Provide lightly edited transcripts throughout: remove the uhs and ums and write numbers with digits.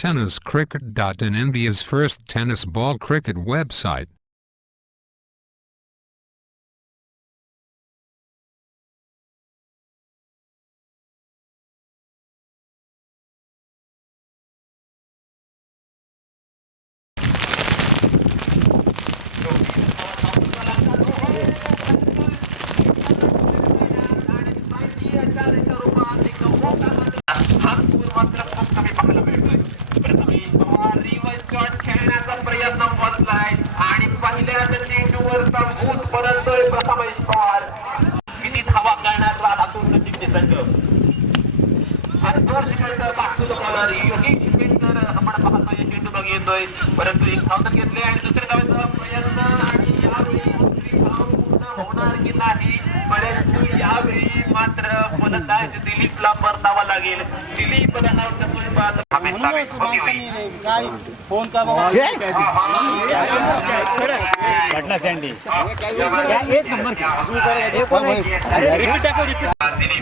TennisCricket.in, India's first tennis ball cricket website. आणि पहिल्या चेंडूवर भूत परतोय प्रथमेश पवार. किती धावा करण्याचा धातून संघ संतोष पेंटर बाजूला बॉलर योगेश पेंटर आपण पाहतोय चेंडू बघ येतोय परंतु एक धाव घेतले आणि दुसऱ्या धावेचा प्रयत्न आणि यावेळी दुसरी धाव पूर्ण होणार की नाही परंतु यावेळी मात्र फलंदाज दिलीपला परतावा लागेल. दिलीप रनआउटच्या स्वरूपात काय फोन का पटना सँडी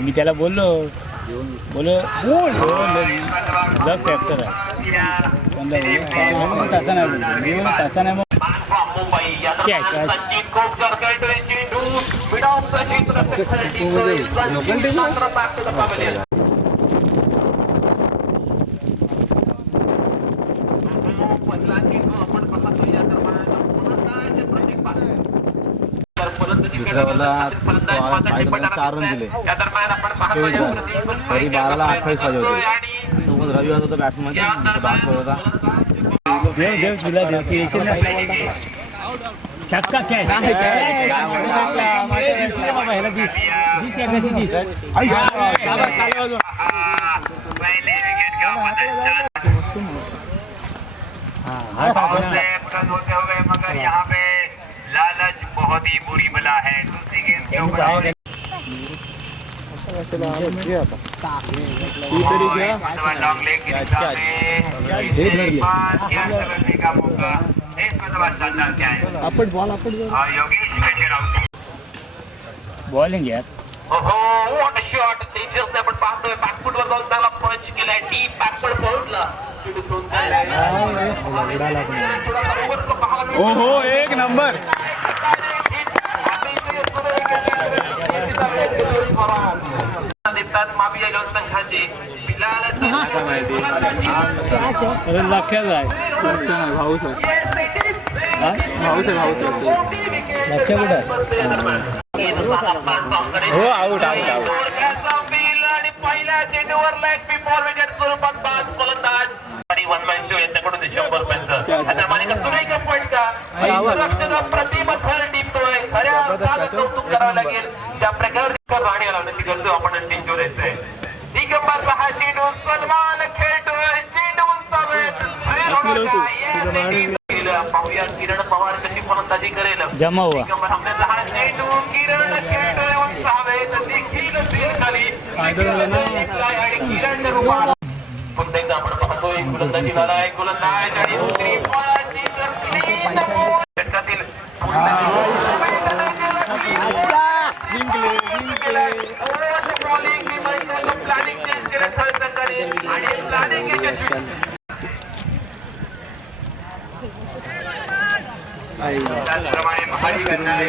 मी त्याला बोललो फॅक्टर आहे तसा नाही तसा नाही चार रन दिले तरी 12ला 28 पाहिजे होते. तो रविवार होता बॅट्समन बॅट करत होता. देव तुला देव छक्का क्या मगर यहाँ पे लालच बहुत ही बुरी बला है. दूसरी गेंद के ऊपर लॉन्ग लेग की दिशा में का मौका इसमें तो शानदार क्या है आपण ball Yogesh painter out. Bowling यार व्हॉट शॉट तेजस आपण पाहतोय बॅकफुट वर जाऊन त्याला पंच केलाय डीप बॅकवर्ड पोहोचला. ओहो एक नंबर माफी संघाचे लक्षात आहे भाऊच लक्ष कुठं हो आऊट आऊट आणि पहिल्या चेंडूवर लेग बिफोर विकेट स्वरूपात बाद फलंदाज आणि वनमॅन शो यांच्याकडून 100 रुपयांचा आता मालिका सुरेख फटका रक्षक प्रतिबद्ध टिपतोय. खऱ्या अर्थानं कौतुक करावं लागेल ज्या प्रकारे राणी आला विनंती करतो आपण टिंचोर येतोय. दिगंबर हा चेंडू सलमान खेळतोय चेंडू पाहूया किरण पवार कशी फलंदाजी करेल. जमा हुआ हा चेंडू किरण खेळतोय उंचावेत देखील तीन खाली किरणच्या रूपात पुन्हा एकदा आपण पाहतोय गोलंदाजी नारायण गोलंदाज आणि दुसरी फळाची षटकातील प्लॅनिंग चेंज करत आणि प्लॅनिंग त्याचप्रमाणे महाडी करणारे